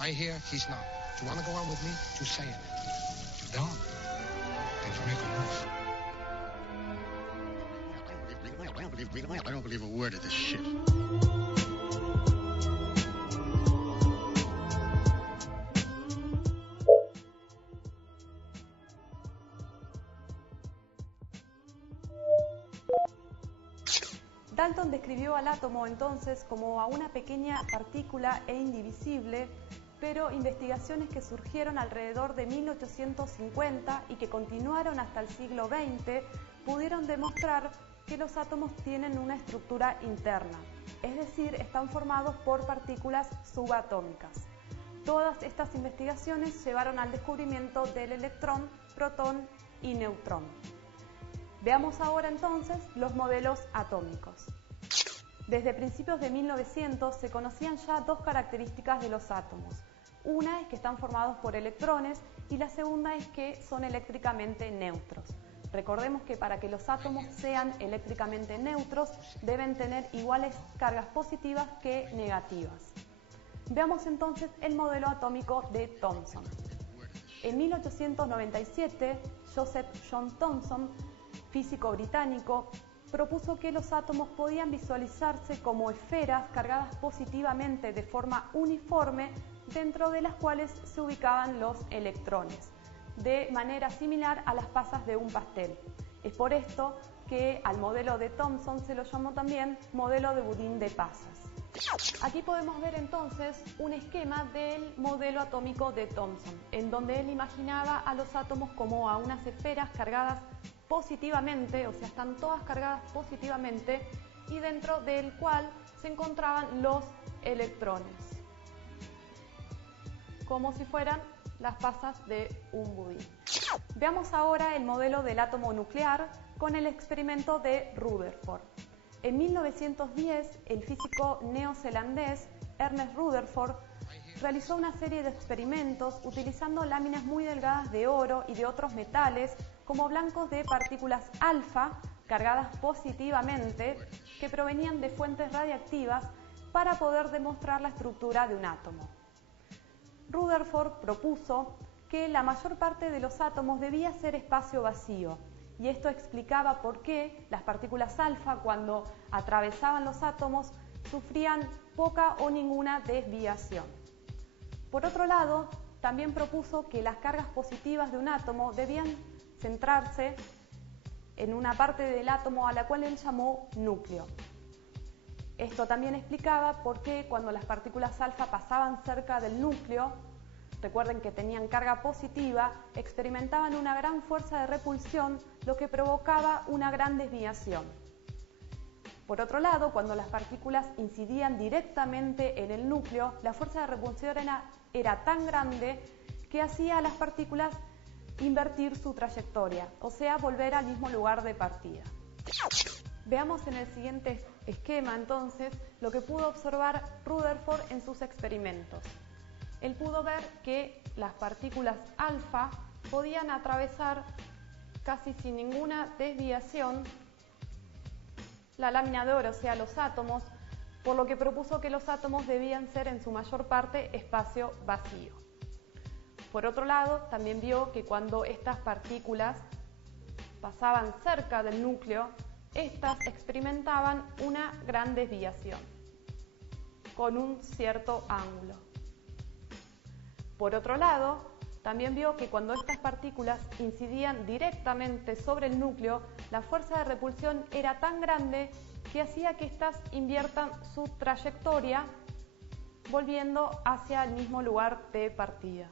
I hear he's not. Do you want to go on with me? Just say it. You don't? Then you make a move. I don't believe a word of this shit. Dalton describió al átomo entonces como a una pequeña partícula e indivisible, pero investigaciones que surgieron alrededor de 1850 y que continuaron hasta el siglo XX pudieron demostrar que los átomos tienen una estructura interna, es decir, están formados por partículas subatómicas. Todas estas investigaciones llevaron al descubrimiento del electrón, protón y neutrón. Veamos ahora entonces los modelos atómicos. Desde principios de 1900 se conocían ya dos características de los átomos. Una es que están formados por electrones y la segunda es que son eléctricamente neutros. Recordemos que para que los átomos sean eléctricamente neutros deben tener iguales cargas positivas que negativas. Veamos entonces el modelo atómico de Thomson. En 1897, Joseph John Thomson, físico británico, propuso que los átomos podían visualizarse como esferas cargadas positivamente de forma uniforme, dentro de las cuales se ubicaban los electrones, de manera similar a las pasas de un pastel. Es por esto que al modelo de Thomson se lo llamó también modelo de budín de pasas. Aquí podemos ver entonces un esquema del modelo atómico de Thomson, en donde él imaginaba a los átomos como a unas esferas cargadas positivamente, o sea, están todas cargadas positivamente, y dentro del cual se encontraban los electrones, como si fueran las pasas de un budín. Veamos ahora el modelo del átomo nuclear con el experimento de Rutherford. En 1910, el físico neozelandés Ernest Rutherford realizó una serie de experimentos utilizando láminas muy delgadas de oro y de otros metales como blancos de partículas alfa cargadas positivamente que provenían de fuentes radiactivas para poder demostrar la estructura de un átomo. Rutherford propuso que la mayor parte de los átomos debía ser espacio vacío, y esto explicaba por qué las partículas alfa, cuando atravesaban los átomos, sufrían poca o ninguna desviación. Por otro lado, también propuso que las cargas positivas de un átomo debían centrarse en una parte del átomo a la cual él llamó núcleo. Esto también explicaba por qué cuando las partículas alfa pasaban cerca del núcleo, recuerden que tenían carga positiva, experimentaban una gran fuerza de repulsión, lo que provocaba una gran desviación. Por otro lado, cuando las partículas incidían directamente en el núcleo, la fuerza de repulsión era tan grande que hacía a las partículas invertir su trayectoria, o sea, volver al mismo lugar de partida. Veamos en el siguiente esquema, entonces, lo que pudo observar Rutherford en sus experimentos. Él pudo ver que las partículas alfa podían atravesar casi sin ninguna desviación la lámina de oro, o sea, los átomos, por lo que propuso que los átomos debían ser en su mayor parte espacio vacío. Por otro lado, también vio que cuando estas partículas pasaban cerca del núcleo, estas experimentaban una gran desviación, con un cierto ángulo. Por otro lado, también vio que cuando estas partículas incidían directamente sobre el núcleo, la fuerza de repulsión era tan grande que hacía que éstas inviertan su trayectoria, volviendo hacia el mismo lugar de partida.